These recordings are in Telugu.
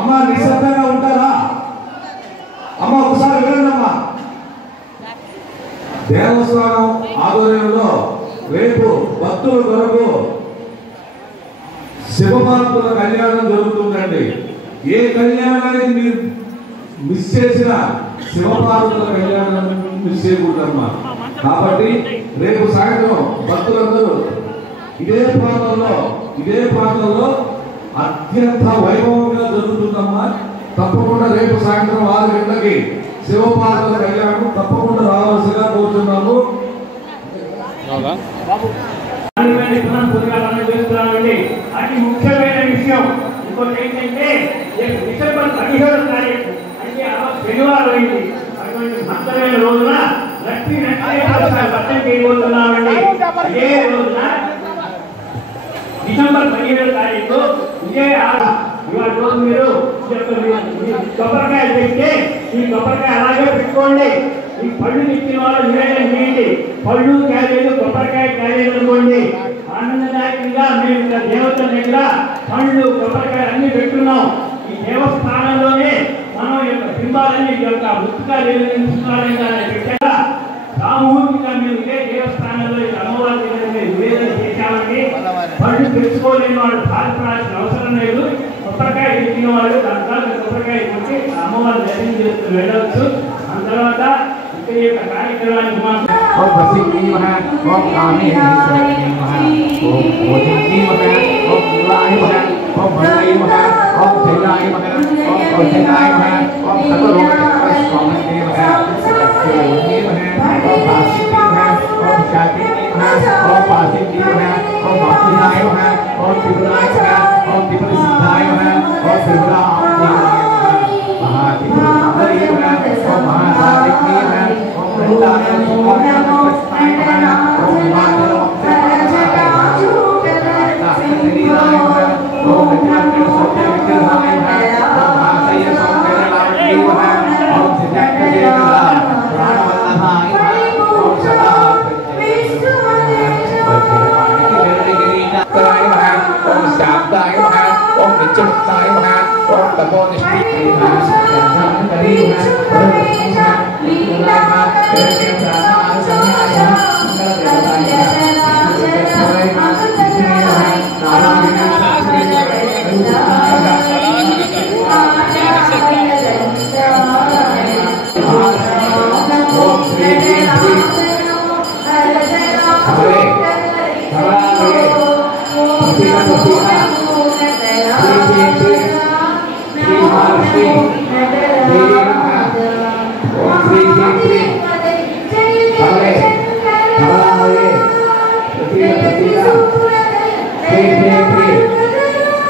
అమ్మా నిశ్శబ్దంగా ఉంటారా? అమ్మ ఒకసారి వినండమ్మా. దేవస్థానం ఆధ్వర్యంలో రేపు భక్తుల కొరకు శివపార్వతుల కళ్యాణం జరుగుతుందండి. ఏ కళ్యాణానికి మీరు మిస్ చేసిన శివపార్వతుల కళ్యాణం మిస్ చేయకూడదమ్మా. కాబట్టి రేపు సాయంత్రం భక్తులందరూ ఇదే ప్రాంతంలో అత్యంత వైభవంగా జరుగుతుందమ్మా. తప్పకుండా రేపు సాయంత్రం 6 గంటలకి శివపార్వతుల కళ్యాణం తప్పకుండా రావాల్సిగా కోరుతున్నాము. అతి ముఖ్యమైన విషయం ఇంకోటి ఏంటంటే డిసెంబర్ 17వ తారీఖు అంటే శనివారం అయింది. అటువంటి మహత్తరమైన రోజున లక్ష్మీ వ్రతం చేయబోతున్నామండి. అదే రోజున డిసెంబర్ 17వ తారీఖు ఇదే ఇవాళ రోజు మీరు కొబ్బరికాయ పెడితే ఈ కొబ్బరికాయ అలాగే పెట్టుకోండి. ఈ పళ్ళు ఇచ్చిన వాళ్ళు నివేదన చేయండి. పళ్ళు క్యారేజ్ కొబ్బరికాయ క్యారేజ్ అనుకోండి. ఆనందదాయకంగా మేము ఇక్కడ దేవతల దగ్గర పళ్ళు కొబ్బరికాయ అన్ని పెట్టున్నాం. ఈ దేవస్థానంలోనే మనం యొక్క బింబాలన్నీ యొక్క పుస్తకాలు పెట్టాక సామూహికంగా మేము ఇదే దేవస్థానంలో అమ్మవారి దగ్గర నివేదన చేశామండి. పళ్ళు తెచ్చుకోలేని వాళ్ళు బాధపడాల్సిన అవసరం లేదు. కొబ్బరికాయ పెట్టిన వాళ్ళు దాని తర్వాత కొబ్బరికాయ కొట్టి అమ్మవారి దర్శనం చేస్తూ వెళ్ళవచ్చు. ఆ తర్వాత ఇక్కడ యొక్క కార్యక్రమానికి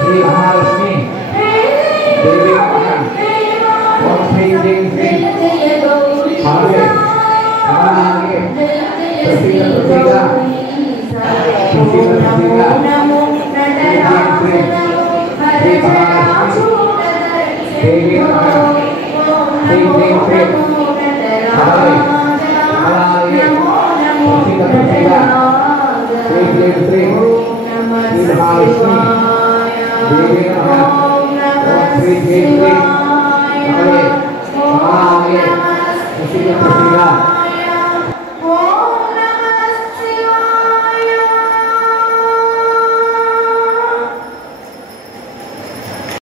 Terima kasih.